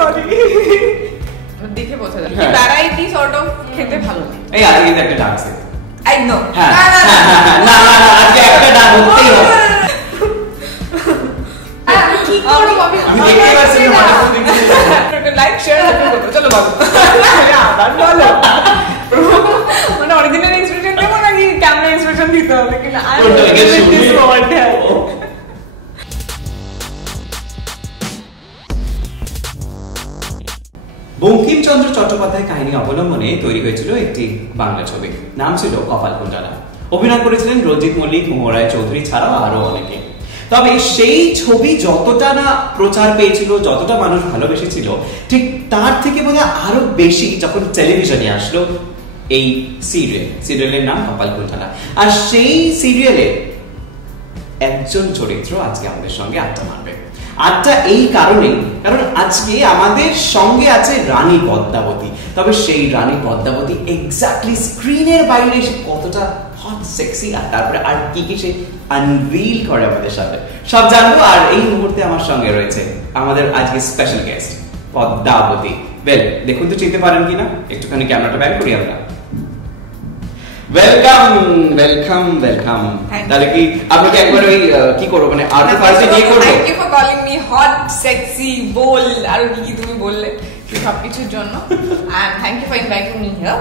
Sorry দেখে বোঝা যায় ভ্যারাইটি সর্ট অফ খেতে ভালো লাগে এই আজকে একটা ডান্স আই নো না আজকে একটা ডান্স হতেই হবে কি করব আমি দেখতে পাচ্ছি না মানে লাইক শেয়ার করতে চলো বাবু আবার বলো মানে অরিজিনাল এক্সপ্রেশন দেবো নাকি ক্যামেরা এক্সপ্রেশন দিতে হবে কিনা আই বঙ্কিমচন্দ্র চট্টোপাধ্যায় কাহিনী অবলম্বনে তৈরি হয়েছিল একটি বাংলা ছবি, নাম ছিল কপালকুণ্ডলা। অভিনয় করেছিলেন রঞ্জিত মল্লিক, মোহরায় চৌধুরী ছাড়াও আরো অনেকে। তবে সেই ছবি যতটা না প্রচার পেয়েছিল, যতটা মানুষ ভালোবেসেছিল, ঠিক তার থেকে বোধহয় আরো বেশি যখন টেলিভিশনে আসলো এই সিরিয়ালের নাম কপালকুণ্ডলা। আর সেই সিরিয়ালে একজন চরিত্র আজকে আমাদের সঙ্গে আড্ডা মারবে। আড্ডা এই কারণেই, কারণ আজকে আমাদের সঙ্গে আছে রানী পদ্মাবতী। তবে সেই রানী পদ্মাবতী এক্স্যাক্টলি স্ক্রিনের বাইরে সে কতটা হট সেক্সি, আর তারপরে আর কি কি সে আনভিল করে আমাদের সাথে, সব জানবো। আর এই মুহূর্তে আমার সঙ্গে রয়েছে আমাদের আজকে স্পেশাল গেস্ট পদ্মাবতী। ওয়েল, দেখুন তো চিনতে পারেন কিনা, একটুখানি ক্যামেরাটা ব্যাক করি আমরা। Welcome welcome welcome. তাহলে কি আপনাকে একবার ওই কি করব, মানে আরো ফার্স্টে দিয়ে করব? Thank you for calling me hot sexy বোল, আর কি কি তুমি বললে সবকিছুর জন্য, and thank you for inviting me here.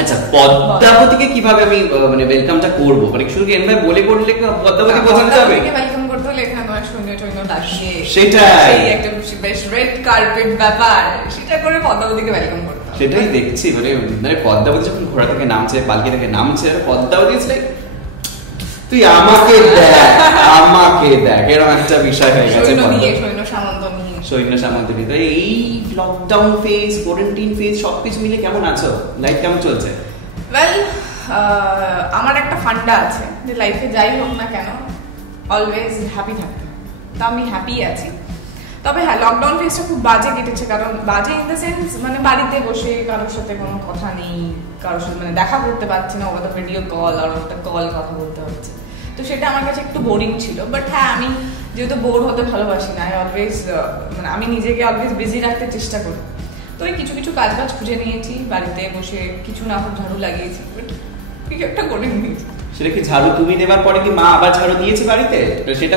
আচ্ছা, পদ্মাবতীকে কিভাবে আমি মানে ওয়েলকামটা করব? মানে শুধু কি এমনি বলে করলে পদ্মাবতী বোঝানো যাবে? পদ্মাবতীকে ওয়েলকাম করতে হলে এখানে তোমার সৈন্য ডাকে, সেটাই সেই একটা বেশ রেড কার্পেট ব্যাপার, সেটা করে পদ্মাবতীকে ওয়েলকাম করতে। সেটাই দেখছি, মানে পদ্মাবতী যখন ঘোড়া থেকে নামছে, পালকি থেকে নামছে, আর পদ্মাবতী তুই আমাকে দেখ এরকম একটা বিষয় হয়ে গেছে। সৈন্য সামন্ত নিয়ে এই লকডাউন ফেজ, কোয়ারেন্টাইন ফেজ সবকিছু মিলে কেমন আছো? লাইফ কেমন চলছে? ওয়েল, আমার একটা ফান্ডা আছে যে লাইফে যাই হোক না কেন অলওয়েজ হ্যাপি থাকতে, তো আমি হ্যাপি আছি। তবে হ্যাঁ, লকডাউন ফেজটা খুব বাজে কেটেছে। কারণ বাজে ইন দ্য সেন্স মানে বাড়িতে বসে কারোর সাথে কোনো কথা নেই, কারোর সাথে মানে দেখা করতে পারছি না, ওটা ভিডিও কল আর একটা কল কথা বলতে হচ্ছে, তো সেটা আমার কাছে একটু বোরিং ছিল। বাট হ্যাঁ, আমি যেহেতু বোর হতে ভালোবাসি না, অলওয়েজ মানে আমি নিজেকে অলওয়েজ বিজি রাখতে চেষ্টা করি। তো এই কিছু কিছু কাজ খুঁজে নিয়েছি, বাড়িতে বসে কিছু না হোক ঝাড়ু লাগিয়েছি, বাট কিছু একটা করে নিয়েছি। সেটা কি ঝাড়ু তুমি দেবার পরে কি মা আবার ঝাড়ু দিয়েছে বাড়িতে? সেটা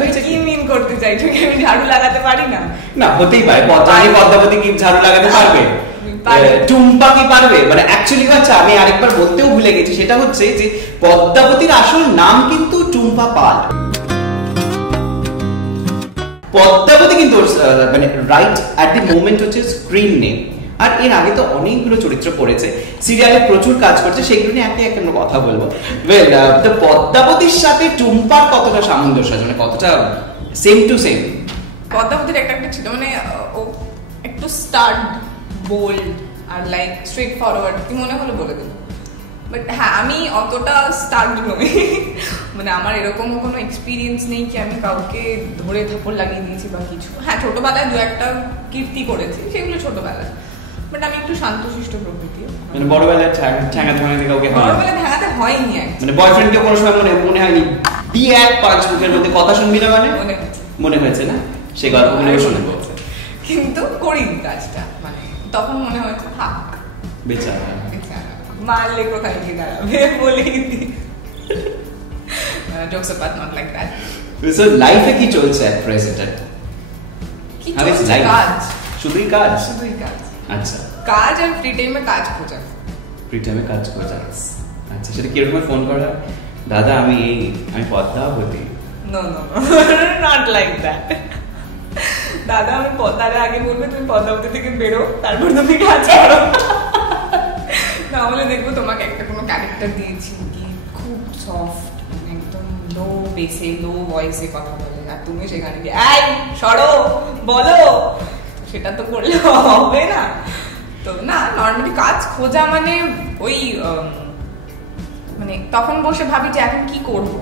হয়েছে কি মিন করতে চাইছো কি আমি ঝাড়ু লাগাতে পারি না? না, হতেই পারে। পদ্মাবতী কি ঝাড়ু লাগাতে পারবে? টুম্পা কি পারবে? মানে অ্যাকচুয়ালি হচ্ছে, আমি আরেকবার বলতেও ভুলে গেছি, সেটা হচ্ছে যে পদ্মাবতীর আসল নাম কিন্তু টুম্পা পাল। পদ্মাবতী কিন্তু মানে রাইট অ্যাট দি মোমেন্ট হচ্ছে স্ক্রিন নেম। আর এর আগে তো অনেকগুলো চরিত্র করেছে, সিরিয়ালে প্রচুর কাজ করছে, সেগুলো নিয়ে একে একে আমরা কথা বলবো। ওয়েল, তো পদ্মাবতীর সাথে টুম্পার কতটা সামঞ্জস্য আছে, মানে কতটা সেম টু সেম? পদ্মাবতীর একটা ছিল মানে ও একটু স্টার্ট, বোল্ড আর লাইক স্ট্রেট ফরওয়ার্ড, কি মনে হলো বলে দিল। বাট হ্যাঁ, আমি অতটা স্টার্ট নই, মানে আমার এরকমও কোনো এক্সপিরিয়েন্স নেই কি আমি কাউকে ধরে থাপড় লাগিয়ে দিয়েছি বা কিছু। হ্যাঁ, ছোটবেলায় দু একটা কীর্তি করেছি, সেগুলো ছোটবেলায়। বাট আমি একটু শান্তশিষ্ট প্রকৃতি, মানে বড়বেলায় ঠ্যাঙাতে কাউকে বড়বেলায় ঠ্যাঙাতে হয়নি। মানে বয়ফ্রেন্ডকে কোনো সময় মনে হয়নি দিয়ে এক পাঁচ মুখের মধ্যে কথা শুনবি না, মানে মনে হয়েছে না? সেই গল্পগুলো শুনে বলছে, কিন্তু করিনি কাজটা। মানে তখন মনে হয়েছে থাক, বেচারা মারলে কোথায় গিয়ে দাঁড়াবে বলেই দি। Jokes apart, not like that. So লাইফে কি চলছে এট প্রেজেন্ট? কি চলছে? কাজ, শুধুই কাজ। আচ্ছা, কাজ আর ফ্রি টাইমে কাজ খোঁজা। আচ্ছা, সেটা কিরকম ফোন করা? দাদা আমি Padmavati. No not like that. দাদা আমি পদ্মার আগে বলবে তুমি পদ্মাবতী থেকে বেরো, তারপর তুমি কাজ করো। তাহলে দেখবো তোমাকে একটা কোনো ক্যারেক্টার দিয়েছি কি খুব সফট, একদম লো বেসে লো ভয়েসে কথা বলে, আর তুমি সেখানে গিয়ে এই সরো বলো, সেটা তো করলে হবে না। তো না, নর্মালি কাজ খোঁজা মানে ওই মানে তখন বসে ভাবি যে এখন কি করব,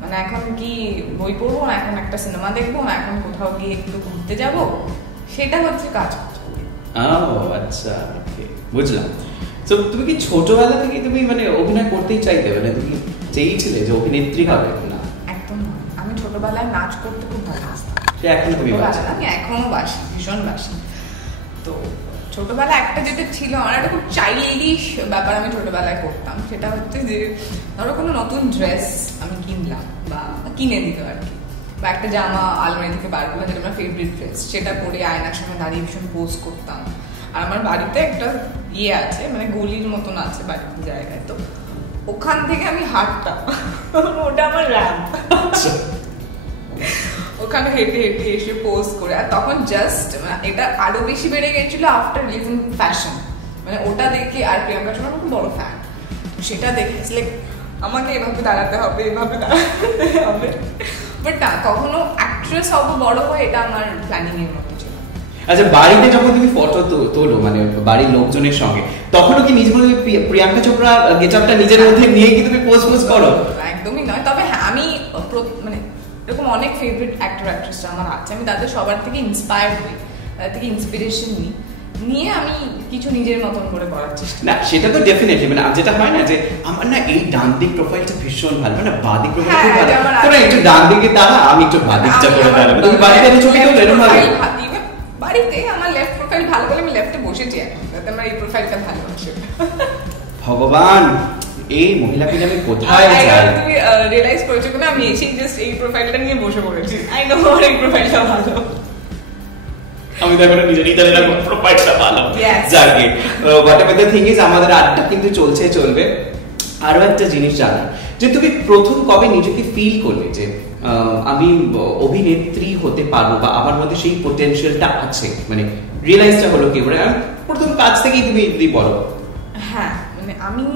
মানে এখন কি বই পড়বো না, এখন একটা সিনেমা দেখবো না, এখন কোথাও গিয়ে একটু ঘুরতে যাব, সেটা হচ্ছে কাজ। আচ্ছা, ওকে, বুঝলাম। তো তুমি কি ছোটবেলা থেকে তুমি মানে অভিনয় করতেই চাইতে, মানে তুমি চেয়েছিলে যে অভিনেত্রী হবে? না, একদম না। আমি ছোটবেলায় নাচ করতে খুব ভালোবাসতাম। এখন তুমি আমি এখনো বাসি, ভীষণ বাসি। তো ছোটবেলা একটা যেটা ছিল, আমার একটা খুব চাইল্ডিশ ব্যাপার আমি ছোটবেলায় করতাম, সেটা হচ্ছে যে ধরো কোনো নতুন ড্রেস আমি কিনলাম বা কিনে দিত আর কি, বা একটা জামা আলমারি থেকে বার করলাম যেটা আমার ফেভারিট ড্রেস, সেটা পরে আয়নার সামনে দাঁড়িয়ে ভীষণ পোজ করতাম। আর আমার বাড়িতে একটা ইয়ে আছে, মানে গলির মতন আছে বাড়িতে জায়গায়, তো ওখান থেকে আমি হাঁটতাম, ওটা আমার র্যাম্প, ওখানে হেঁটে হেঁটে এসে পোজ করে। আর তখন জাস্ট এটা আরো বেশি বেড়ে গেছিল আফটার রিলিজিং ফ্যাশন, মানে ওটা দেখে। আর প্রিয়াঙ্কা চোপড়া আমার খুব বড় ফ্যান, সেটা দেখে লাইক আমাকে এভাবে দাঁড়াতে হবে, এভাবে দাঁড়াতে হবে। বাট না, কখনো অ্যাক্ট্রেস হবো বড় হয়ে, এটা আমার প্ল্যানিং এর মধ্যে ছিল। আচ্ছা, বাড়িতে যখন তুমি ফটো তোলো মানে বাড়ির লোকজনের সঙ্গে, তখনও কি নিজে প্রিয়াঙ্কা চোপড়া গেটআপটা নিজের মধ্যে নিয়ে কি তুমি পোজ করো? একদমই নয়, তবে হ্যাঁ আমি মানে এরকম অনেক ফেভারিট অ্যাক্টর অ্যাক্ট্রেসরা আমার আছে, আমি তাদের সবার থেকে ইন্সপায়ার্ড হই, তাদের থেকে ইন্সপিরেশন নিয়ে আমি কিছু নিজের মতন করে করার চেষ্টা। না সেটা তো ডেফিনেটলি, মানে যেটা হয় না যে আমার না এই ডান দিক প্রোফাইলটা ভীষণ ভালো, মানে বাঁ দিক প্রোফাইল খুব ভালো, তোরা একটু ডান দিকে দাঁড়া, আমি একটু বাঁ দিকটা করে দাঁড়াবো। তুমি বাড়িতে ছবি তোলো এরকম ভাবে? বাড়িতে আমার লেফট প্রোফাইল ভালো বলে আমি লেফটে বসেছি এখন, যাতে আমার এই প্রোফাইলটা ভালো আসে। ভগবান, এই মহিলাকে আমি কোথায় যাই? তুমি রিয়েলাইজ করেছো কিনা আমি এসেই জাস্ট এই প্রোফাইলটা নিয়ে বসে পড়েছি। আই নো আমার এই প্রোফাইলটা ভালো, আমি তো এখন নিজেরই জানি না কোন প্রোফাইলটা ভালো। যাকে হোয়াটএভার দ্য থিং ইজ, আমাদের আড্ডা কিন্তু চলবে। আরো একটা জিনিস জানা, যে তুমি প্রথম কবে নিজেকে ফিল করলে যে আমি অভিনেত্রী হতে পারবো বা আমার মধ্যে সেই পটেনশিয়ালটা আছে, মানে রিয়েলাইজটা হলো কি করে? প্রথম কাজ থেকেই তুমি যদি বলো। হ্যাঁ, মানে আমি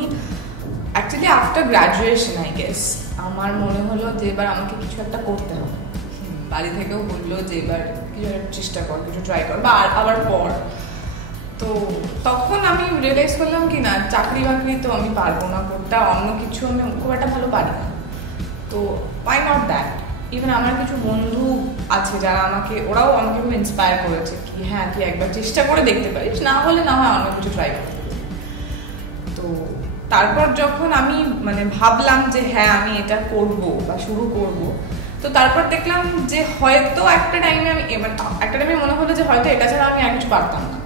actually after graduation I guess আমার মনে হলো যে এবার আমাকে কিছু একটা করতে হবে। বাড়ি থেকেও বললো যে এবার কিছু চেষ্টা কর, কিছু ট্রাই কর, বা আবার পর। তো তখন আমি রিয়েলাইজ করলাম কি না, চাকরি বাকরি তো আমি পারবো না করতে, অন্য কিছু আমি খুব একটা ভালো পারি না। তো ওয়াই নট দ্যাট? ইভেন আমার কিছু বন্ধু আছে যারা ওরাও আমাকে খুব ইন্সপায়ার করেছে কি হ্যাঁ তুই একবার চেষ্টা করে দেখতে পারিস, না হলে না হয় অন্য কিছু ট্রাই করতে পারি। তো তারপর যখন আমি মানে ভাবলাম যে হ্যাঁ আমি এটা করব বা শুরু করব, তো তারপর দেখলাম যে হয়তো একটা টাইমে মনে হলো যে হয়তো এটা ছাড়া আমি আর কিছু পারতাম না।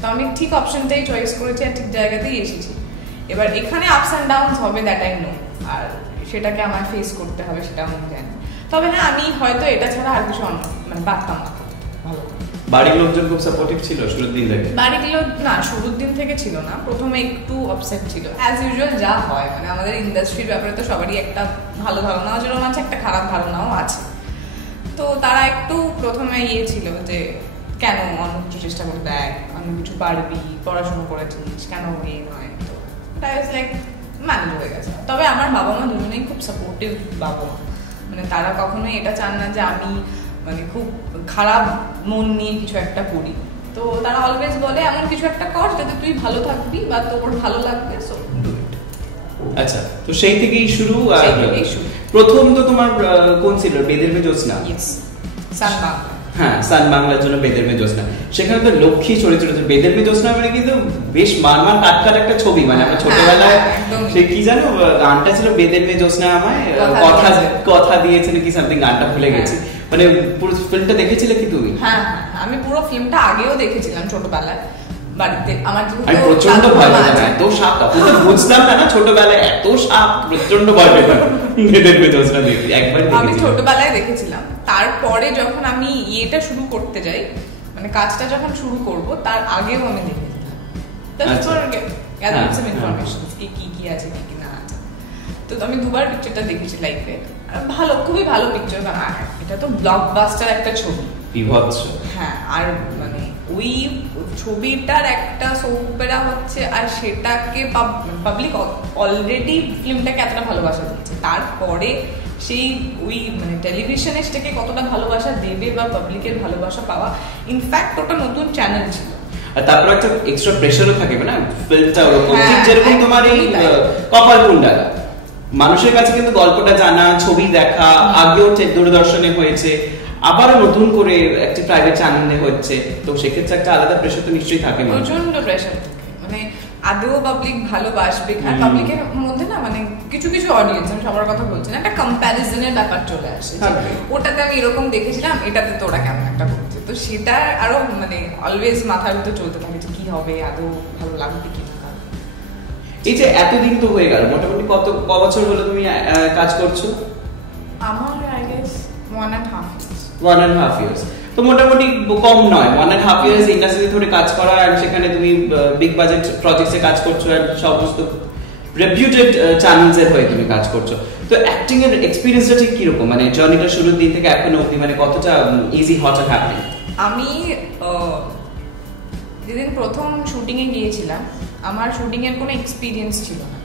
তো আমি ঠিক অপশনটাই চয়েস করেছি আর ঠিক জায়গাতেই এসেছি। এবার এখানে আপস অ্যান্ড ডাউনস হবে, দ্যাট আই নো, আর সেটাকে আমার ফেস করতে হবে, সেটা আমি জানি। তবে হ্যাঁ আমি হয়তো এটা ছাড়া আর কিছু মানে পারতাম না ভালো। বাড়ির লোকজন খুব সাপোর্টিভ ছিল শুরুর দিন থেকে? বাড়ির লোক না, শুরুর দিন থেকে ছিল না, প্রথমে একটু আপসেট ছিল, অ্যাজ ইউজুয়াল যা হয়, মানে আমাদের ইন্ডাস্ট্রির ব্যাপারে তো সবারই একটা ভালো ধারণাও যেরকম আছে, একটা খারাপ ধারণাও আছে। তো তারা একটু প্রথমে ছিল যে কেন অন্য কিছু চেষ্টা করে দেখ, অন্য কিছু পারবি, পড়াশোনা করেছিস, কেন এই নয়। তো ওটা ইজ লাইক ম্যানেজ হয়ে গেছে। তবে আমার বাবা মা দুজনেই খুব সাপোর্টিভ বাবা মা, মানে তারা কখনোই এটা চান না যে আমি মানে খুব খারাপ মন নিয়ে কিছু একটা করি। তো তারা অলওয়েজ বলে এমন কিছু একটা কর যাতে তুই ভালো থাকবি বা তোর ভালো লাগবে, সো ডু ইট। আচ্ছা, তো সেই থেকেই শুরু। প্রথম তো তোমার কোন ছিল? বেদের মে জ্যোৎস্না। ইয়েস, সান বাংলা। হ্যাঁ, সান বাংলার জন্য বেদের মে জ্যোৎস্না। সেখানে তো লক্ষ্মী চরিত্র, বেদের মে জ্যোৎস্না মানে কিন্তু বেশ মারমার কাটকাট একটা ছবি, মানে আমরা ছোটবেলায় সে কি জানো গানটা ছিল বেদের মে জ্যোৎস্না আমায় কথা দিয়েছে নাকি সামথিং, গানটা ভুলে গেছি। মানে পুরো ফিল্মটা দেখেছিলে কি তুমি? হ্যাঁ, আমি পুরো ফিল্মটা আগেও দেখেছিলাম ছোটবেলায় বাড়িতে। আমার আমি প্রচন্ড ভয় পেতাম, এত সাপ, তখন তো বুঝতাম না ছোটবেলায় এত সাপ, প্রচন্ড ভয় পেতাম বেদের মে জ্যোৎস্না দেখতে। একবার আমি ছোটবেলায় দেখেছিলাম, তারপরে যখন আমি ইয়েটা শুরু করতে যাই, মানে কাজটা যখন শুরু করব তার আগেও আমি দেখেছিলাম, ইনফরমেশন কি আছে কি না আছে। তো আমি দুবার পিকচারটা দেখেছি লাইফে, ভালো, খুবই ভালো পিকচার, কারণ এটা তো ব্লকবাস্টার একটা ছবি, বিভৎস। হ্যাঁ, আর মানে ওই ছবিটার একটা সোপ অপেরা হচ্ছে, আর সেটাকে পাবলিক অলরেডি ফিল্মটাকে এতটা ভালোবাসা দিচ্ছে, তারপরে সেই ওই মানে টেলিভিশনে সেটাকে কতটা ভালোবাসা দেবে বা পাবলিকের ভালোবাসা পাওয়া, ইনফ্যাক্ট ওটা নতুন চ্যানেল ছিল। আর তারপর একটা এক্সট্রা প্রেসারও থাকে না ফিল্মটা, ওরকম ঠিক যেরকম তোমার এই কপালকুণ্ডলা, মানুষের কাছে কিন্তু গল্পটা জানা, ছবি দেখা, আগেও দূরদর্শনে হয়েছে, আবারও নতুন করে একটা প্রাইভেট চ্যানেলে হচ্ছে, তো সেক্ষেত্রে একটা আলাদা প্রেসার তো নিশ্চয়ই থাকে, প্রচন্ড প্রেসার থাকে। মানে আদৌ পাবলিক ভালোবাসবে, আর পাবলিকের মধ্যে না মানে কিছু কিছু অডিয়েন্স, আমি সবার কথা বলছি না, একটা কম্প্যারিজনের ব্যাপার চলে আসে, ওটাতে আমি এরকম দেখেছিলাম, এটাতে তো ওরা কেমন একটা করছে, তো সেটা আরো মানে অলওয়েজ মাথার ভিতর চলতে থাকে যে কি হবে, আদৌ ভালো লাগবে কি না। এই যে এতদিন তো হয়ে গেল, মোটামুটি ক বছর হলো তুমি কাজ করছো? আমার আই গেস 1.5 years। 1.5 years, তো মোটামুটি কম নয়। 1.5 years ইন্ডাস্ট্রিতে ধরে কাজ করা, আর সেখানে তুমি বিগ বাজেট প্রজেক্টসে কাজ করছো, আর সমস্ত রেপুটেড চ্যানেলস এর হয়ে তুমি কাজ করছো। তো অ্যাক্টিং এর এক্সপেরিয়েন্সটা ঠিক কি রকম, মানে জার্নিটা শুরুর দিন থেকে এখনো অবধি মানে কতটা ইজি হট হ্যাপেনিং? আমি যেদিন প্রথম শুটিং এ গিয়েছিলাম, আমার শুটিং এর কোনো এক্সপিরিয়েন্স ছিল না।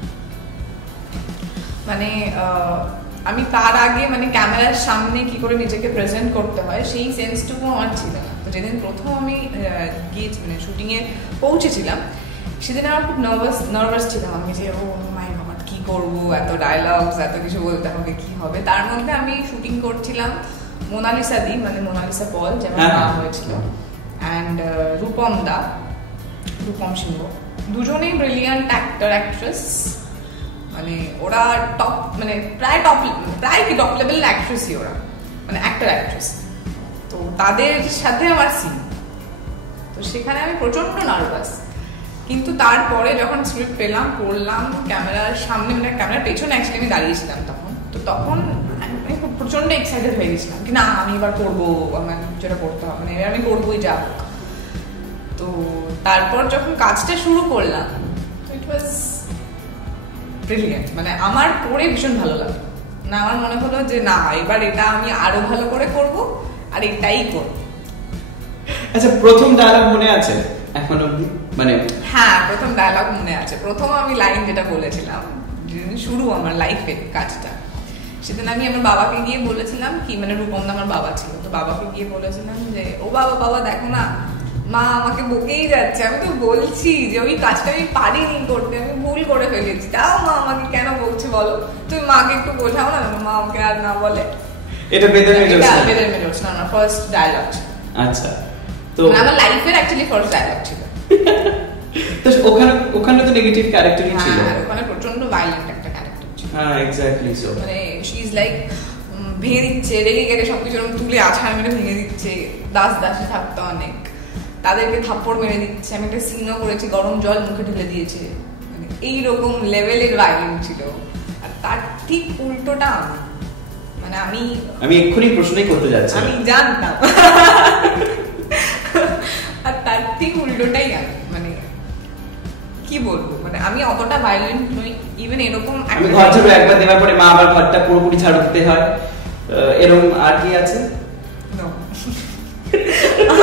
মানে আমি তার আগে মানে ক্যামেরার সামনে কি করে নিজেকে প্রেজেন্ট করতে হয় সেই সেন্সটুকু আমার ছিল না। তো যেদিন প্রথম আমি গিয়েছি মানে শুটিং এ পৌঁছেছিলাম, সেদিন আমার খুব নার্ভাস ছিলাম আমি যে ও মাই গড কি করবো, এত ডায়লগস, এত কিছু বলতে হবে, কি হবে। তার মধ্যে আমি শুটিং করছিলাম মোনালিসা দি, মানে মোনালিসা পল যেমন নাম হয়েছিল, অ্যান্ড রূপম সিংহ, দুজনেই ব্রিলিয়ান্ট অ্যাক্টর অ্যাক্ট্রেস। মানে ওরা টপ, মানে প্রায় কি টপ লেভেল অ্যাক্ট্রেসই ওরা, মানে অ্যাক্টর অ্যাক্ট্রেস। তো তাদের সাথে আমার সিন, তো সেখানে আমি প্রচন্ড নার্ভাস। কিন্তু তারপরে যখন স্ক্রিপ্ট পেলাম, পড়লাম, ক্যামেরার সামনে মানে ক্যামেরার পেছনে অ্যাকচুয়ালি আমি দাঁড়িয়েছিলাম তখন আমি খুব প্রচন্ড এক্সাইটেড হয়ে গেছিলাম কি না আমি এবার করবো, আমার যেটা করতে হবে, মানে এবার আমি করবোই যা। তো তারপর যখন কাজটা শুরু করলাম, ইট ওয়াজ ব্রিলিয়েন্ট। মানে আমার পড়ে ভীষণ ভালো লাগলো না, আমার মনে হলো যে না এবার এটা আমি আরো ভালো করে করব, আর এটাই করব। আচ্ছা, প্রথম ডায়লগ মনে আছে এখন অবধি? মানে হ্যাঁ, প্রথম ডায়লগ মনে আছে। প্রথম আমি লাইন যেটা বলেছিলাম, যেদিন শুরু আমার লাইফের কাজটা, সেদিন আমি আমার বাবাকে গিয়ে বলেছিলাম কি, মানে রূপম আমার বাবা ছিল, তো বাবাকে গিয়ে বলেছিলাম যে ও বাবা দেখো না মা আমাকে বকেই যাচ্ছে, আমি তো বলছি যে ওই কাজটা আমি পারিনি করতে, আমি ভুল করে ফেলেছি, তাও মা আমাকে কেন বলছে বলো, তুমি মাকে একটু বোঝাও না, মা আমাকে আর না বলে। এটা বেদের মেডলস না আমার ফার্স্ট ডায়লগ। আচ্ছা, তো আমার লাইফের অ্যাকচুয়ালি ফার্স্ট ডায়লগ ছিল। তো ওখানে তো নেগেটিভ ক্যারেক্টারই ছিল, ওখানে প্রচন্ড ভায়োলেন্ট একটা ক্যারেক্টার ছিল। হ্যাঁ এক্স্যাক্টলি সো, মানে শি ইজ লাইক ভেঙে দিচ্ছে, রেগে গেলে সবকিছু তুলে আছাড় মেরে ভেঙে দিচ্ছে, দাসী থাকতো অনেক, তাদেরকে থাপ্পড় মেরে দিচ্ছে। আমি একটা সিনও করেছি, গরম জল মুখে ঢেলে দিয়েছে, মানে এইরকম লেভেলের ভায়োলেন্ট ছিল। আর তার ঠিক উল্টোটা মানে আমি এক্ষুনি প্রশ্নই করতে যাচ্ছি, আমি জানতাম। আর তার ঠিক উল্টোটাই আমি, মানে কি বলবো, মানে আমি অতটা ভায়োলেন্ট নই। ইভেন এরকম আমি ঘর ঝাড়ু একবার দেওয়ার পরে মা আবার ঘরটা পুরোপুরি ঝাড়ু দিতে হয়, এরকম আর কি আছে?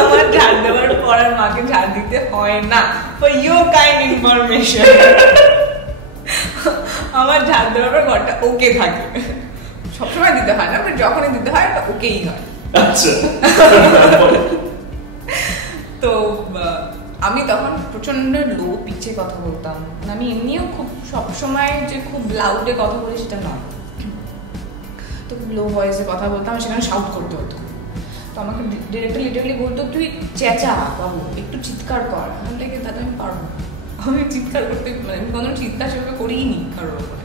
আমার ঝাড় দেওয়ার পর আর মাকে ঝাড় দিতে হয় না, ফর ইউর কাইন্ড ইনফরমেশন। আমার ঝাড় দেওয়ার পর ঘরটা ওকে থাকে, সবসময় দিতে হয় না, বাট যখনই দিতে হয় ওকেই হয়। আচ্ছা। তো আমি তখন প্রচন্ড লো পিচে কথা বলতাম, আমি এমনিও খুব সবসময় যে খুব লাউডে কথা বলি সেটা নয়, তো লো ভয়েসে কথা বলতাম, সেখানে শাউট করতে হতো। তো আমাকে ডিরেক্টর লিটারালি বলতো তুই চেঁচা বাবু, একটু চিৎকার কর। আমি লাগে দাদা আমি পারবো, আমি চিৎকার করতে, মানে আমি কোনো চিৎকার সেভাবে করিই নি কারোর ওপরে।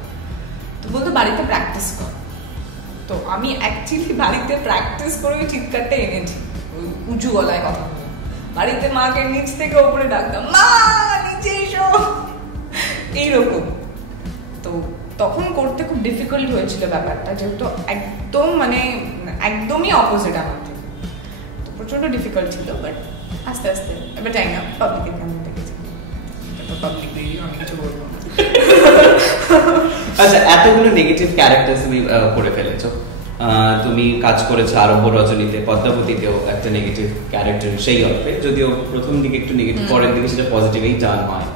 তো বলতো বাড়িতে প্র্যাকটিস কর। তো আমি অ্যাকচুয়ালি বাড়িতে প্র্যাকটিস করে ওই চিৎকারটা এনেছি, উঁচু গলায় কথা বলে। বাড়িতে মাকে নিচ থেকে ওপরে ডাকতাম, মা নিচে এসো, এইরকম। তো তখন করতে খুব ডিফিকাল্ট হয়েছিল ব্যাপারটা, যেহেতু একদম মানে একদমই অপোজিট আমার থেকে, তো প্রচন্ড ডিফিকাল্ট ছিল। বাট আস্তে আস্তে এবার যাই না, পাবলিকের কেমন দেখেছি, পাবলিক রিভিউ আমি কিছু বলবো না। আচ্ছা, এতগুলো নেগেটিভ ক্যারেক্টার তুমি করে ফেলেছো, তুমি কাজ করেছো আরম্ভ রজনীতে, পদ্মাবতীতেও একটা নেগেটিভ ক্যারেক্টার সেই অর্থে, যদিও প্রথম দিকে একটু নেগেটিভ, পরের দিকে সেটা পজিটিভই টার্ন হয়।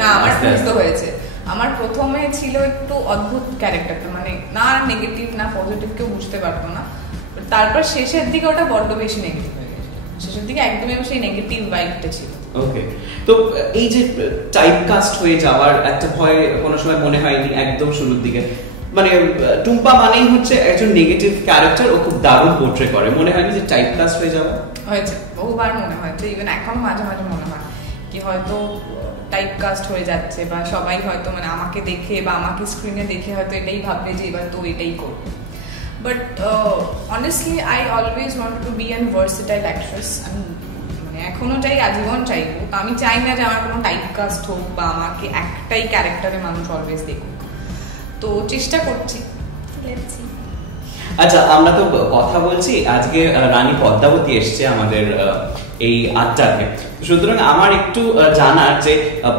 না, আমার বুঝতে হয়েছে, আমার প্রথমে ছিল একটু অদ্ভুত ক্যারেক্টারটা, মানে না নেগেটিভ না পজিটিভ, কেউ বুঝতে পারতো না। তারপর শেষের দিকে ওটা বড্ড বেশি নেগেটিভ হয়ে গেছে, শেষের দিকে একদমই সেই নেগেটিভ ভাইবটা ছিল। ওকে, তো এই যে টাইপ কাস্ট হয়ে যাওয়ার একটা ভয় কোনো সময় মনে হয়নি একদম শুরুর দিকে? মানে টুম্পা মানেই হচ্ছে একজন নেগেটিভ ক্যারেক্টার, ও খুব দারুণ পোর্ট্রে করে, মনে হয়নি যে টাইপ কাস্ট হয়ে যাওয়া? হয়েছে, বহুবার মনে হয়েছে, ইভেন এখন মাঝে মাঝে মনে হয় কি হয়তো টাইপ কাস্ট হয়ে যাচ্ছে, বা সবাই হয়তো মানে আমাকে দেখে বা আমাকে স্ক্রিনে দেখে হয়তো এটাই ভাববে যে এবার তো এটাই করবে। But honestly I always want to be an versatile actress. আমি মানে এখনো চাই, আজীবন চাইবো। তো আমি চাই না যে আমার কোনো টাইপকাস্ট হোক বা আমাকে একটাই ক্যারেক্টারে মানুষ অলওয়েজ দেখুক। তো চেষ্টা করছি। আচ্ছা, আমরা তো কথা বলছি, আজকে রানী পদ্মাবতী এসছে আমাদের এই আড্ডাতে, সুতরাং আমার একটু জানার যে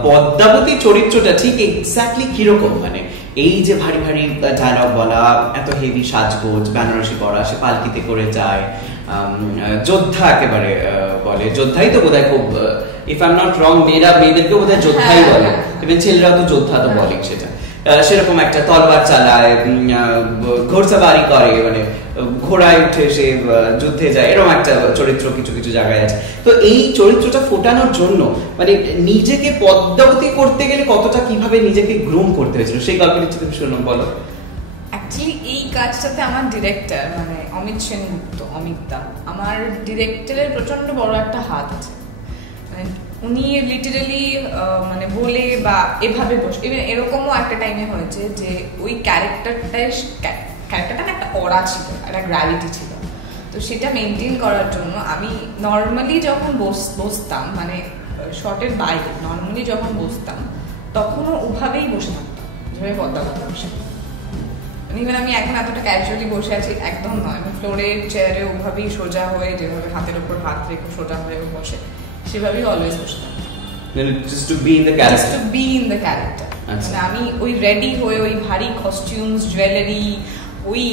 পদ্মাবতী চরিত্রটা ঠিক এক্স্যাক্টলি কিরকম, মানে এই যে ভারী ভারী ডায়লগ বলা, এত হেভি সাজগোজ, বেনারসি পরা, সে পালকিতে করে যায়, যোদ্ধা একেবারে বলে, যোদ্ধাই তো বোধহয় খুব, if I am not wrong, মেয়েদেরকেও বোধহয় যোদ্ধাই বলে, ইভেন ছেলেরাও তো যোদ্ধা তো বলে, সেটা সেরকম একটা তলোয়ার চালায়, ঘোড়সওয়ারি করে, মানে ঘোড়ায় উঠে সে যুদ্ধে যায়, এরকম একটা চরিত্র কিছু কিছু জায়গায় আছে। তো এই চরিত্রটা ফোটানোর জন্য মানে নিজেকে পদ্মাবতী করতে গেলে কতটা কিভাবে নিজেকে গ্রুম করতে হয়েছিল, সেই গল্পটা একটু শুনুন, বলো। অ্যাকচুয়ালি এই কাজটাতে আমার ডিরেক্টর মানে অমিত সেনগুপ্ত, অমিতদা, আমার ডিরেক্টরের প্রচন্ড বড় একটা হাত আছে। মানে উনি লিটারালি মানে বলে বা এভাবে বসে, ইভেন এরকমও একটা টাইমে হয়েছে যে ওই ক্যারেক্টারটা না একটা অরা ছিল, একটা গ্র্যাভিটি ছিল। তো সেটা মেনটেন করার জন্য আমি নর্মালি যখন বসতাম, মানে শর্টের বাইরে নর্মালি যখন বসতাম, তখনও ওভাবেই বসে থাকতাম, যেভাবে পদ্মাবতী বসে। ইভেন আমি এখন এতটা ক্যাজুয়ালি বসে আছি একদম নয়, আমি ফ্লোরের চেয়ারে ওভাবেই সোজা হয়ে, যেভাবে হাতের উপর হাত রেখে সোজা হয়ে বসে, সেভাবেই অলওয়েজ বসে থাকতাম। Just to be in the character. Just to be in the character. মানে আমি ওই রেডি হয়ে, ওই ভারী কস্টিউমস, জুয়েলারি, ওই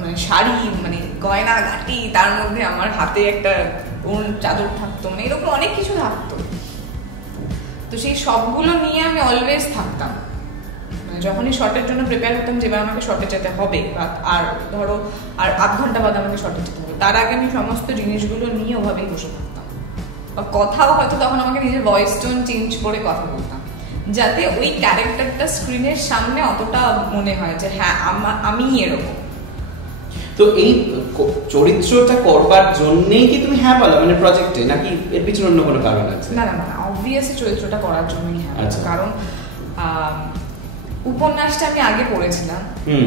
মানে শাড়ি, মানে গয়না গাটি, তার মধ্যে আমার হাতে একটা চাদর থাকতো, মানে এরকম অনেক কিছু থাকতো। তো সেই সবগুলো নিয়ে আমি অলওয়েজ থাকতাম। মানে যখনই শর্টের জন্য প্রিপেয়ার হতাম, যেবার আমাকে শর্টে যেতে হবে, বা আর ধরো আর আধ ঘন্টা বাদে আমাকে শর্টে যেতে হবে, তার আগে আমি সমস্ত জিনিসগুলো নিয়ে ওভাবেই বসে থাকতাম। বা কথাও হয়তো তখন আমাকে নিজের ভয়েস টোন চেঞ্জ করে কথা বলতাম, যাতে ওই ক্যারেক্টারটা স্ক্রিনের সামনে অতটা মনে হয় যে হ্যাঁ আমি এরকম। তো এই চরিত্রটা করবার জন্যই কি তুমি হ্যাঁ বলো, মানে প্রজেক্টে, নাকি এর পিছনে অন্য কোনো কারণ আছে? না না না, অবভিয়াসলি চরিত্রটা করার জন্যই হ্যাঁ। কারণ উপন্যাসটা আমি আগে পড়েছিলাম,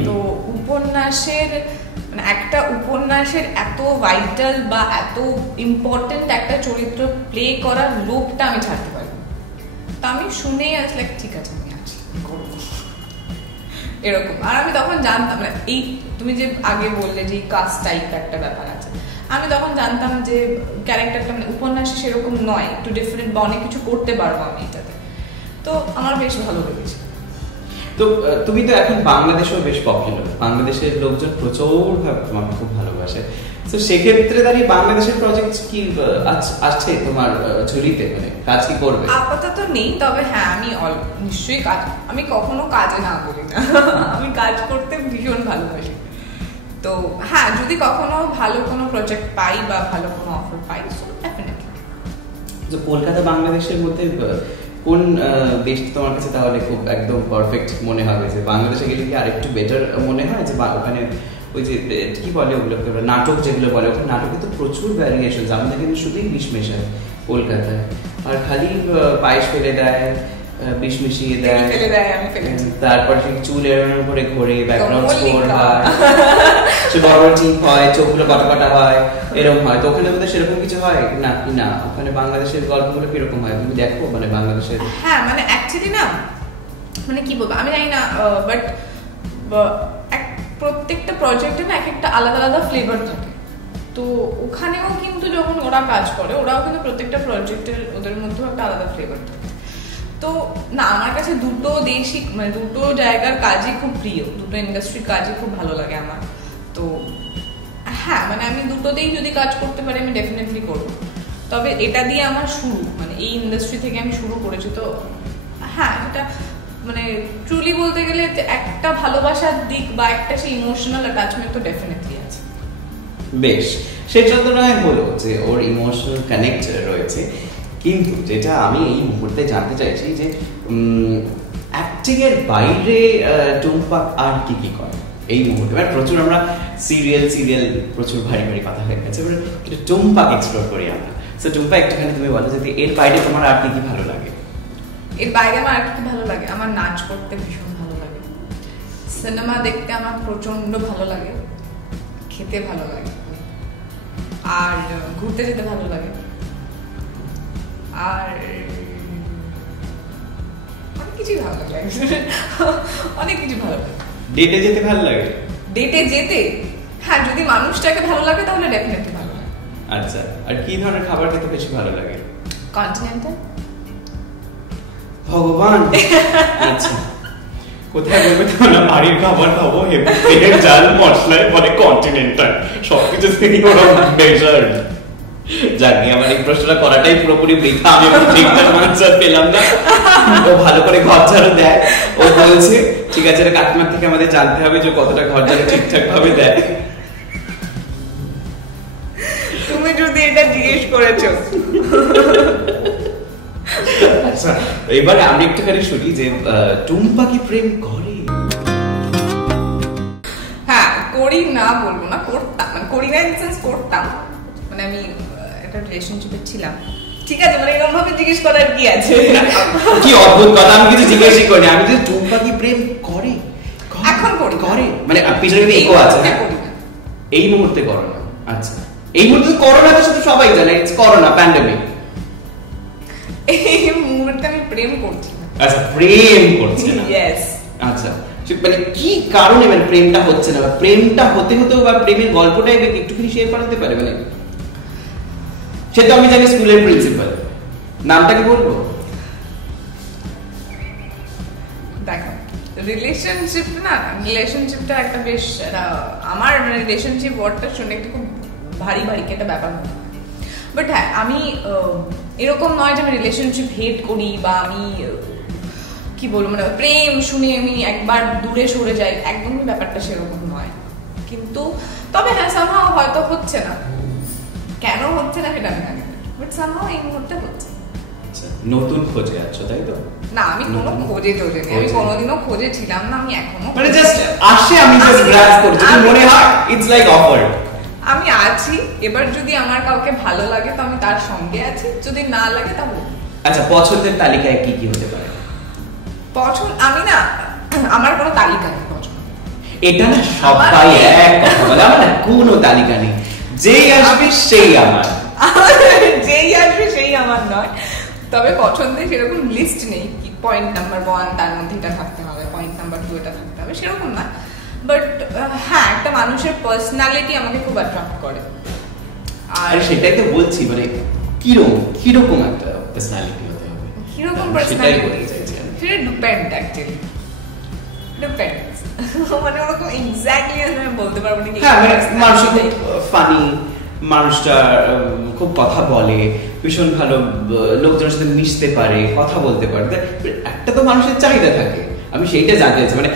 তো উপন্যাসের মানে একটা উপন্যাসের এত ভাইটাল বা এত ইম্পর্টেন্ট একটা চরিত্র প্লে করার লোকটা আমি ছাড়তে পারি। তা আমি শুনেই আজ লাইক ঠিক আছে আমি আছি করবো এরকম। আর আমি তখন জানতাম না, এই তুমি যে আগে বললে যে কাস্ট টাইপ একটা ব্যাপার আছে, আমি তখন জানতাম যে ক্যারেক্টারটা মানে উপন্যাসে সেরকম নয়, একটু ডিফারেন্ট বা অনেক কিছু করতে পারবো আমি এটাতে। তো আমার বেশ ভালো লেগেছে। তো তুমি তো এখন বাংলাদেশেও বেশ পপুলার, বাংলাদেশের লোকজন প্রচুর তোমাকে খুব ভালোবাসে। তো সেক্ষেত্রে দাঁড়িয়ে বাংলাদেশের প্রজেক্ট কি আসছে তোমার ঝুলিতে, মানে কাজ কি করবে? আপাতত নেই, তবে হ্যাঁ আমি নিশ্চয়ই কাজ, আমি কখনো কাজে না বলি না আমি কাজ করতে ভীষণ ভালোবাসি। তো হ্যাঁ, যদি কখনো ভালো কোনো প্রজেক্ট পাই বা ভালো কোনো অফার পাই, সো ডেফিনেটলি। তো কলকাতা বাংলাদেশের মধ্যে কোন দেশটা তোমার কাছে তাহলে খুব একদম পারফেক্ট মনে হবে, যে বাংলাদেশে গেলে কি আরেকটু বেটার মনে হয়, যে ওখানে ওই যে কি বলে ওগুলোকে, নাটক যেগুলো বলে, ওখানে নাটকে তো প্রচুর ভ্যারিয়েশন, আমাদের কিন্তু শুধুই বিষ মেশায় কলকাতায়, আর খালি পায়েস ফেলে দেয়, বিষ মিশিয়ে দেয়, তারপর সেই চুল এড়ানোর উপরে ঘোরে, ব্যাকগ্রাউন্ড স্কোর হয়, সে বড় বড় টিপ হয়, চোখগুলো কাটা কাটা হয়, এরকম হয়। তো ওখানে মধ্যে সেরকম কিছু হয় না কি না? ওখানে বাংলাদেশের গল্পগুলো কিরকম হয় তুমি দেখো, মানে বাংলাদেশের? হ্যাঁ মানে অ্যাকচুয়ালি না, মানে কি বলবো আমি জানি না, বাট প্রত্যেকটা প্রজেক্টে না এক একটা আলাদা আলাদা ফ্লেভার থাকে। তো ওখানেও কিন্তু যখন ওরা কাজ করে, ওরাও কিন্তু প্রত্যেকটা প্রজেক্টের ওদের মধ্যেও একটা আলাদা ফ্লেভার থাকে। তো না, আমার কাছে দুটো দেশই মানে দুটো জায়গার কাজই খুব প্রিয়, দুটো ইন্ডাস্ট্রির কাজই খুব ভালো লাগে আমার। তো হ্যাঁ মানে আমি দুটোতেই যদি কাজ করতে পারি আমি ডেফিনেটলি করবো। তবে এটা দিয়ে আমার শুরু, মানে এই ইন্ডাস্ট্রি থেকে আমি শুরু করেছি। তো হ্যাঁ, এটা মানে ট্রুলি বলতে গেলে একটা ভালোবাসার দিক বা একটা সেই ইমোশনাল অ্যাটাচমেন্ট তো ডেফিনেটলি আছে। বেশ, সেটা তো নয় হলো যে ওর ইমোশনাল কানেক্ট রয়েছে, কিন্তু যেটা আমি এই মুহূর্তে জানতে চাইছি যে অ্যাক্টিং এর বাইরে টুম্পা আর কি কি করে এই মুহূর্তে? মানে প্রচুর আমরা সিরিয়াল প্রচুর ভারী ভারী কথা হয়ে গেছে, কিন্তু টুম্পাকে এক্সপ্লোর করি আমরা। সো টুম্পা, একটুখানি তুমি বলো যে এর বাইরে তোমার আর কি কি ভালো লাগে? এর বাইরে আমার আর কি ভালো লাগে, আমার নাচ করতে ভীষণ ভালো লাগে, সিনেমা দেখতে আমার প্রচন্ড ভালো লাগে, খেতে ভালো লাগে, আর ঘুরতে যেতে ভালো লাগে, আর অনেক কিছুই ভালো লাগে। অনেক কিছু ভালো লাগে। ডেটে যেতে ভালো লাগে? ডেটে যেতে, হ্যাঁ, যদি মানুষটাকে ভালো লাগে তাহলে ডেফিনেটলি ভালো লাগে। আচ্ছা, আর কি ধরনের খাবার খেতে বেশি ভালো লাগে? কন্টিনেন্টাল। ভগবান। আচ্ছা, কোথায় বলবে তো না বাড়ির খাবার খাবো, হেভি জাল মশলায় বলে কন্টিনেন্টাল, সবকিছু থেকে ওরা মেজার্ড। জানি আমার এই প্রশ্নটা করাটাই পুরোপুরি বৃথা, আমি ঠিকঠাক আনসার পেলাম না। ও ভালো করে ঘর ঝাড়ু দেয়, ও বলছে ঠিক আছে, কাকিমার থেকে আমাদের জানতে হবে যে কতটা ঘর ঝাড়ু ঠিকঠাক ভাবে দেয়। তুমি যদি এটা জিজ্ঞেস করেছো। আচ্ছা, এবারে আমি একটুখানি শুনি যে টুম্পা কি প্রেম করে? হ্যাঁ, করি না বলবো না, করতাম, মানে করি না ইন সেন্স করতাম, মানে আমি একটা রিলেশনশিপে ছিলাম। ঠিক আছে, মানে এরকম ভাবে জিজ্ঞেস করার কি আছে? কি অদ্ভুত কথা, আমি কিছু জিজ্ঞেসই করিনি, আমি যে টুম্পা কি প্রেম করে? এখন করি। করে মানে পিছনে ইকো আছে, হ্যাঁ, এই মুহূর্তে করো না। আচ্ছা, এই মুহূর্তে করোনা তো শুধু সবাই জানে, ইটস করোনা প্যান্ডেমিক। এই মুহূর্তে আমি প্রেম করছি না। আচ্ছা, প্রেম করছে না। ইয়েস। আচ্ছা, মানে কি কারণে মানে প্রেমটা হচ্ছে না, বা প্রেমটা হতে হতেও বা প্রেমের গল্পটাই একটুখানি শেয়ার করাতে পারে? মানে সে তো আমি জানি স্কুলের প্রিন্সিপাল, নামটা কি বলবো? দেখো, রিলেশনশিপটা একটা বেশ, আমার রিলেশনশিপ ওয়ার্ডটা শুনে একটু খুব ভারী একটা ব্যাপার। বাট হ্যাঁ, আমি এরকম নয় যে আমি রিলেশনশিপ হেট করি, বা আমি কি বলবো, মানে প্রেম শুনে আমি একবার দূরে সরে যাই, একদমই ব্যাপারটা সেরকম নয়। কিন্তু তবে হ্যাঁ, সামহাও হয়তো হচ্ছে না, কেন হচ্ছে না সেটা আমি জানি না, বাট সামহাও এই মুহূর্তে হচ্ছে। নতুন খোঁজে আছো, তাই তো? না, আমি কোনো খোঁজে টোজে নেই, আমি কোনোদিনও খোঁজে ছিলাম না, আমি এখনো মানে জাস্ট আসে, আমি জাস্ট গ্রাস করছি, মনে হয় ইটস লাইক অফার্ড। আমি আছি, এবার যদি আমার কাউকে ভালো লাগে তো আমি তার সঙ্গে আছি, যদি না লাগে তাহলে। আচ্ছা, পছন্দের তালিকায় কি কি হতে পারে? পছন্দ, আমি না, আমার কোনো তালিকা নেই পছন্দ। এটা না সবাই এক কথা বলে, আমার না কোনো তালিকা নেই, যেই আসবে সেই আমার। যেই আসবে সেই আমার নয়, তবে পছন্দে সেরকম লিস্ট নেই, পয়েন্ট নাম্বার 1 তার মধ্যে এটা থাকতে হবে, পয়েন্ট নাম্বার 2 এটা থাকতে হবে, সেরকম না। বাট হ্যাঁ, একটা মানুষের পার্সোনালিটি আমাকে খুব অ্যাট্রাক্ট করে। আর সেটাই তো বলছি, মানে কিরকম একটা পার্সোনালিটি হতে হবে, কিরকম পার্সোনালিটি, সেটা ডিপেন্ড, অ্যাকচুয়ালি ডিপেন্ডস। মানে ওরকম এক্স্যাক্টলি আমি বলতে পারবো না। হ্যাঁ, মানে মানুষটা ফানি, মানুষটা খুব কথা বলে, ভীষণ ভালো লোকজনের সাথে মিশতে পারে, কথা বলতে পারে, একটা তো মানুষের চাহিদা থাকে। আমি সেইটা জানতে চাইছি, মানে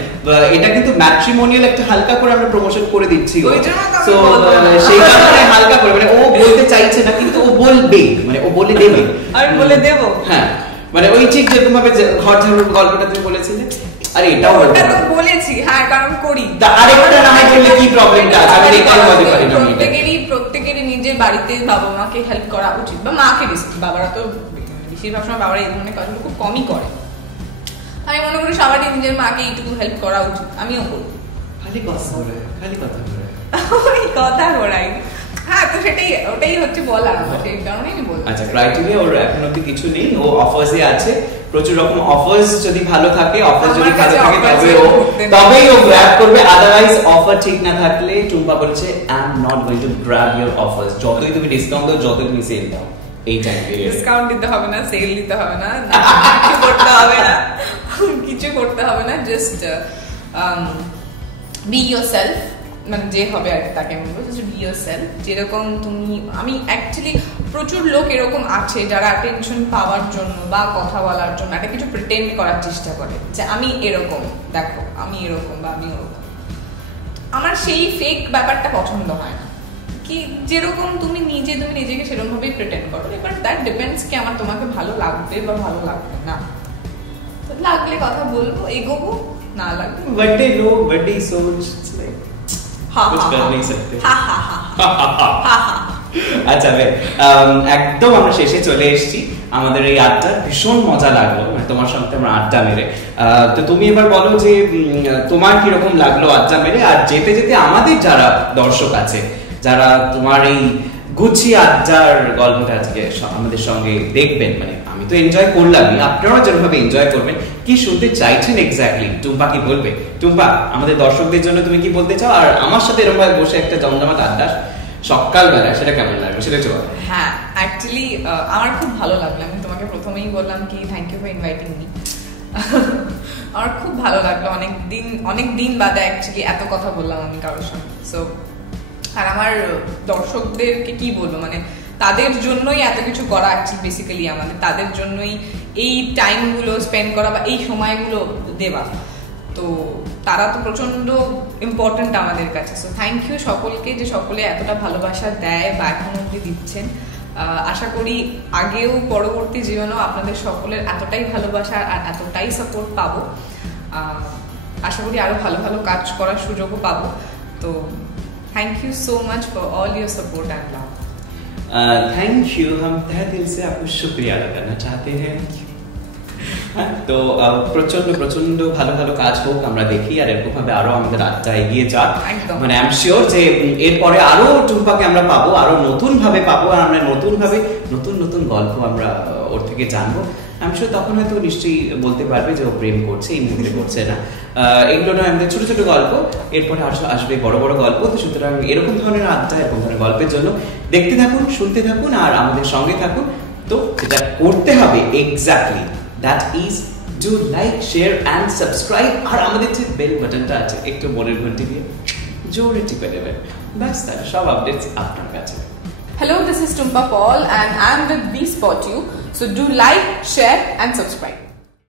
এটা কিন্তু ম্যাট্রিমোনিয়াল একটা হালকা করে আমরা প্রমোশন করে দিচ্ছি, তো সেই কারণে হালকা করে, মানে ও বলতে চাইছে না কিন্তু ও বলবে, মানে ও বলে দেবে, আমি বলে দেব। হ্যাঁ, মানে ওই ঠিক যেরকম ভাবে ঘর ঝাড়ুর গল্পটা তুমি বলেছিলে, আরে এটাও ওটা তো বলেছি, হ্যাঁ, কারণ করি। আরেকটা না হয় বললে কি প্রবলেমটা আছে, আমি এটাই বলতে পারি না। প্রত্যেকেরই নিজের বাড়িতে বাবা মাকে হেল্প করা উচিত, বা মাকে বেশি, বাবারা তো বেশিরভাগ সময় বাবারা এই ধরনের কাজগুলো খুব কমই করে। আমি মনে করি সবারই নিজের মাকে এইটুকু হেল্প করা উচিত, আমিও করি। খালি কথা ঘোরাই, হ্যাঁ, তো ওটাই হচ্ছে বলা, সেই কারণেই আমি বলছি। আচ্ছা, ক্রাইটেরিয়া ওর এখন অবধি কিছু নেই, ও অফার্সে আছে, প্রচুর রকম অফার্স, যদি ভালো থাকে, অফার যদি ভালো থাকে তবেই ও গ্র্যাব করবে, আদারওয়াইজ অফার ঠিক না থাকলে টুম্পা বলছে I am not going to grab your offers, যতই তুমি ডিসকাউন্ট দাও, যতই তুমি সেল দাও, এই টাইম পিরিয়ডে ডিসকাউন্ট দিতে হবে না, সেল দিতে হবে না, কিছু করতে হবে না, কিছু করতে হবে না, জাস্ট বি ইয়োরসেলফ, মানে যে হবে আর তাকে আমি বলবো যে বি ইয়োরসেলফ, যেরকম তুমি। আমি অ্যাকচুয়ালি প্রচুর লোক এরকম আছে যারা অ্যাটেনশন পাওয়ার জন্য বা কথা বলার জন্য একটা কিছু প্রিটেন্ড করার চেষ্টা করে, যে আমি এরকম, দেখো আমি এরকম বা আমি ওরকম। আমার সেই ফেক ব্যাপারটা পছন্দ হয় না, কি যেরকম তুমি নিজেকে সেরকম ভাবেই প্রিটেন্ড করো, এবার দ্যাট ডিপেন্ডস কি আমার তোমাকে ভালো লাগবে বা ভালো লাগবে না, লাগলে কথা বলবো, এগোবো, না লাগবে बर्थडे सोच कुछ कर नहीं सकते। আচ্ছা বেশ, একদম আমরা শেষে চলে এসেছি আমাদের এই আড্ডা। ভীষণ মজা লাগলো মানে তোমার সঙ্গে আমরা আড্ডা মেরে। তো তুমি এবার বলো যে তোমার কিরকম লাগলো আড্ডা মেরে, আর যেতে যেতে আমাদের যারা দর্শক আছে, যারা তোমার এই গুছিয়ে আড্ডার গল্পটা আজকে আমাদের সঙ্গে দেখবেন, মানে আমি তো এনজয় করলামই, আপনারাও যেভাবে এনজয় করবেন, কি শুনতে চাইছেন এক্স্যাক্টলি টুম্পা কি বলবে? টুম্পা, আমাদের দর্শকদের জন্য তুমি কি বলতে চাও? আর আমার সাথে এরকম ভাবে বসে একটা জমজমাট আড্ডা সকালবেলা, সেটা কেমন লাগলো সেটা চলো। হ্যাঁ, অ্যাকচুয়ালি আমার খুব ভালো লাগলো। আমি তোমাকে প্রথমেই বললাম কি thank you for inviting me. আমার খুব ভালো লাগলো, অনেক দিন বাদে অ্যাকচুয়ালি এত কথা বললাম আমি কারোর সঙ্গে। সো আর আমার দর্শকদেরকে কি বলবো, মানে তাদের জন্যই এত কিছু করা অ্যাকচুয়ালি বেসিক্যালি আমাদের, তাদের জন্যই এই টাইমগুলো স্পেন্ড করা বা এই সময়গুলো দেওয়া। তো তারা তো প্রচন্ড ইম্পর্টেন্ট আমাদের কাছে। সো থ্যাংক ইউ সকলকে, যে সকলে এতটা ভালোবাসা দেয় বা এখন অব্দি দিচ্ছেন। আশা করি আগেও পরবর্তী জীবনেও আপনাদের সকলের এতটাই ভালোবাসা আর এতটাই সাপোর্ট পাবো। আশা করি আরো ভালো ভালো কাজ করার সুযোগও পাবো। তো thank you so much for all your support and love. Thank you, हम तहे दिल से आपको शुक्रिया अदा करना चाहते हैं। তো প্রচন্ড প্রচন্ড ভালো ভালো কাজ হোক, আমরা দেখি, আর এরকম ভাবে আরো আমাদের আড্ডা এগিয়ে যাক। মানে আই এম শিওর যে এরপরে আরো টুম্পাকে আমরা পাবো, আরো নতুন ভাবে পাবো, আর আমরা নতুন ভাবে নতুন নতুন গল্প আমরা ওর থেকে জানবো। আমি শিওর তখন হয়তো নিশ্চয়ই বলতে পারবে যে ও প্রেম করছে, এই মুহূর্তে করছে না। এগুলো নয় আমাদের ছোট ছোট গল্প, এরপরে আসবে বড় বড় গল্প। তো সুতরাং এরকম ধরনের আড্ডা, এরকম ধরনের গল্পের জন্য দেখতে থাকুন, শুনতে থাকুন, আর আমাদের সঙ্গে থাকুন। তো যেটা করতে হবে exactly that is do like, share and subscribe, আর আমাদের যে বেল বাটনটা আছে একটু মনের ঘন্টি দিয়ে জোরে টিপে দেবেন। ব্যাস, তার সব আপডেটস আপনার কাছে। Hello, this is Tumpa Paul and I am with We Spot You. So do like, share and subscribe.